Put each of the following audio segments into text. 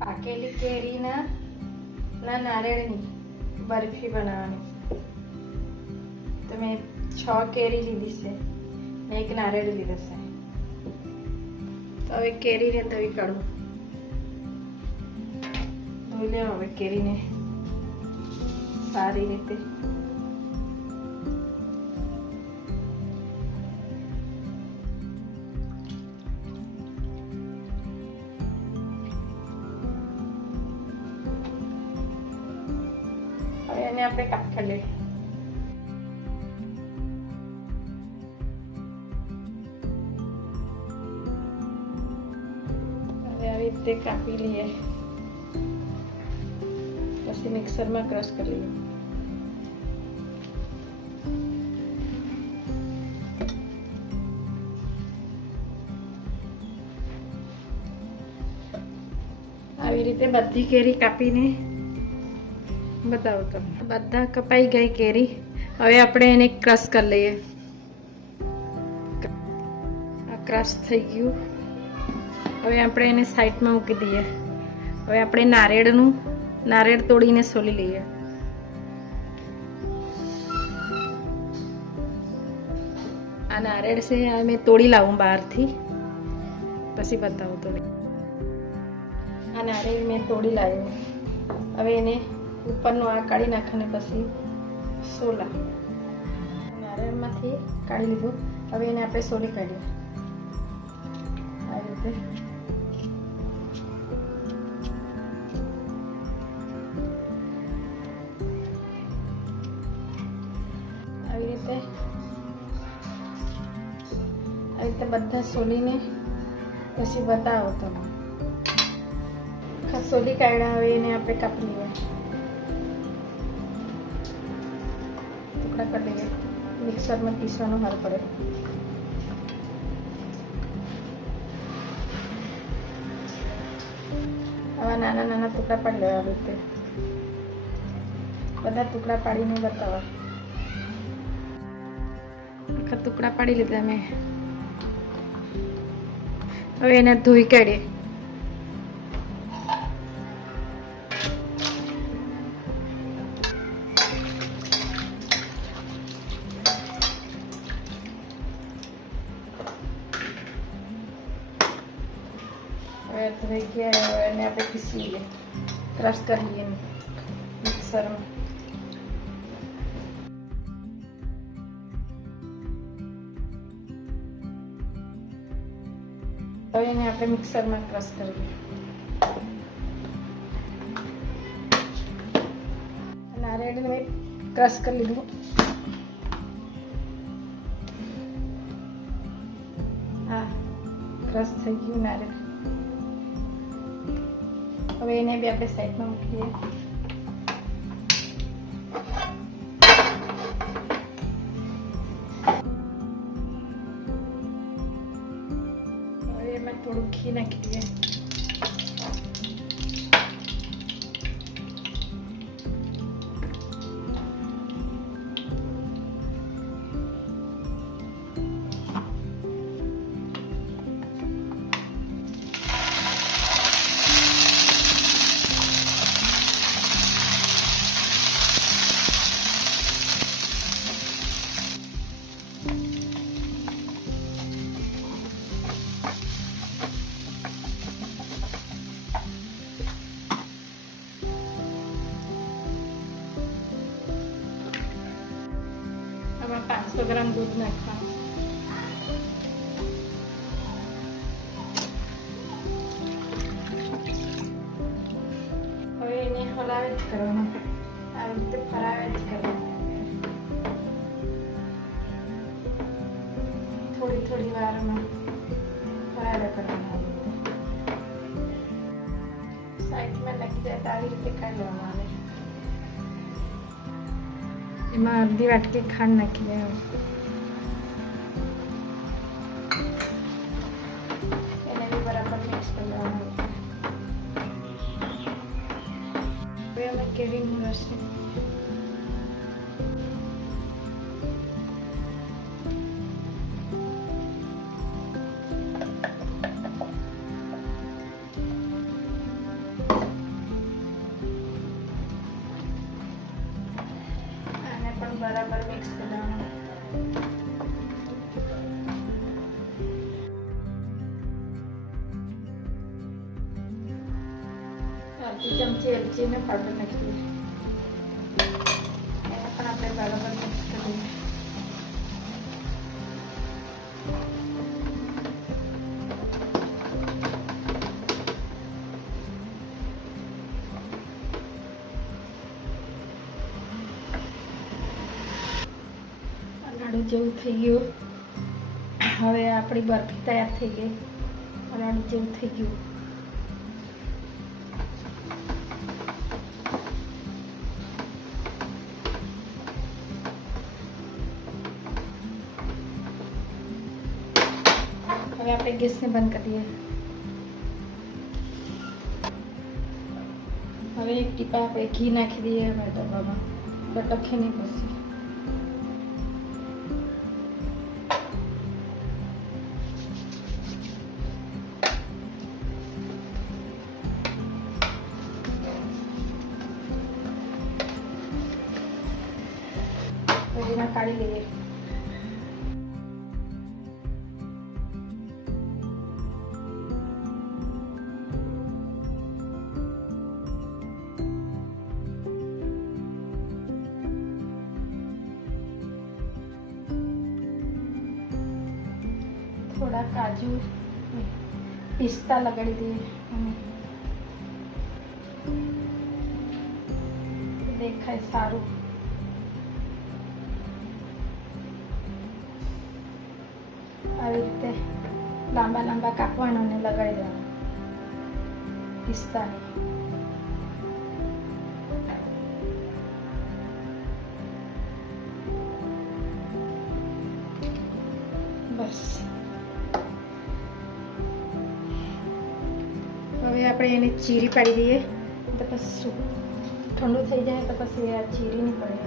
પાકેલી કેરીના નારિયેળની બરફી બનાવવાની. તો મેં 6 કેરી લીધી છે ને 1 નારિયેળ લીધો છે. તો હવે કેરીને ધોઈ કાઢું. ધોઈ લેવા હવે કેરીને સારી રીતે. હવે એને આપણે કાપ કરી લઈએ. હવે આવી રીતે કાપી લઈએ. પછી મિક્સરમાં ક્રશ કરી લઈએ. આવી રીતે બધી કેરી કાપીને બતાવો તમને. બધા કપાઈ ગઈ કેરી. હવે આપણે એને ક્રશ કરી લઈએ. આ ક્રશ થઈ ગયું. હવે આપણે એને સાઈડમાં મૂકી દઈએ. હવે આપણે નારિયેળ તોડીને સોલી લઈએ. આ નારિયેળ છે આ મેં તોડી લાવું બહારથી, પછી બતાવું થોડી. આ નારિયેળ મેં તોડી લાવ્યું. હવે એને ઉપરનું આ કાઢી નાખીને પછી સોલા. નારિયેળમાંથી કાઢી લીધું. હવે એને આપણે સોલી કાઢીએ આ રીતે. આવી રીતે બધા સોલીને પછી બતાવો તમે. સોલી કાઢ્યા. હવે એને આપણે કાપી લઈએ. ટુકડા કરી લઈએ. મિક્સરમાં પીસવાનું હાર પડે. આવા નાના નાના ટુકડા પાડી લેવા. આવી રીતે બધા ટુકડા પાડીને બતાવવા. આખા ટુકડા પાડી લીધા મેં. હવે એને ધોઈ કાઢીએ. હવે ધોઈ ગયા. એને આપણે પીસી લઈએ. ક્રશ કરી લઈએ મિક્સરમાં. હવે એને આપણે મિક્સરમાં ક્રશ કરી લઈએ. નારિયેળને મેં ક્રશ કરી લીધું. હા, ક્રશ થઈ ગયું નારિયેળ. હવે એને બી આપણે સાઈડમાં મૂકીએ. હવે એમાં થોડું ઘી નાખી દઈએ. આમાં 500 ગ્રામ દૂધ નાખવાનું. હવે એને હલાવે જ કરવાનું. આવી રીતે ફરાવે જ કરવાનું. થોડી થોડી વારમાં ફરાવ્યા કરવાનું. સાઈડમાં નાખી જાય તો આવી રીતે કાઢી લેવાનું આવે. એમાં અડધી વાટકી ખાંડ નાખી દેવાનું. એને બી બરાબર મિક્સ કરી દેવાનું. હવે અમે કેરીનું રસ મિક્સ કરી દેવાનું. અડધી ચમચી એલચીને પાવડર નાખી દઈએ. એને પણ આપણે બરાબર મિક્સ કરી દઈએ. લાડુ જેવું થઈ ગયું. હવે આપણી બરફી તૈયાર થઈ ગઈ. લાડુ જેવું થઈ ગયું. હવે આપણે ગેસને બંધ કરી દઈએ. હવે એક ટીપા આપણે ઘી નાખી દઈએ ડબ્બામાં. લટકે નહીં પછી. એના કાઢી લઈએ. થોડા કાજુ પિસ્તા લગાડી દઈએ. દેખાય સારું. આવી રીતે લાંબા લાંબા કાપવાનો અને લગાડી દેવાનો પિસ્તાને. બસ હવે આપણે એને ચીરી પાડી દઈએ. તો પછી ઠંડુ થઈ જાય તો પછી આ ચીરી નહીં પડે.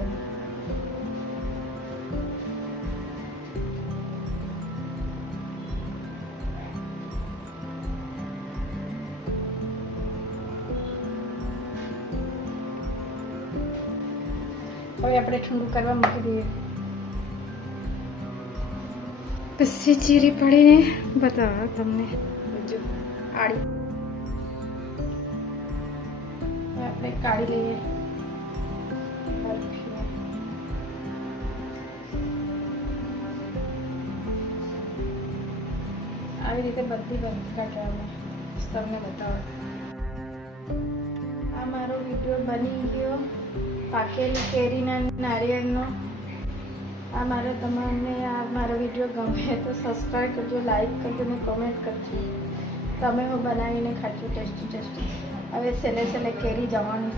હવે આપણે ઠંડુ કરવા મૂકી દઈએ. પછી ચીરી પડીને બતાવો તમને. જો આડી આપણે કાઢી લઈએ. આવી રીતે બધી બરફી કાઢવામાં તમને બતાવો. આ મારો વિડીયો બની ગયો પાકેલી કેરીના નારિયેળનો. આ મારો વિડીયો ગમે તો સબસ્ક્રાઈબ કરજો, લાઈક કરજો અને કોમેન્ટ કરજો. તમે હું બનાવીને ખાજો ટેસ્ટી. હવે છેલ્લે કેરી જવાની.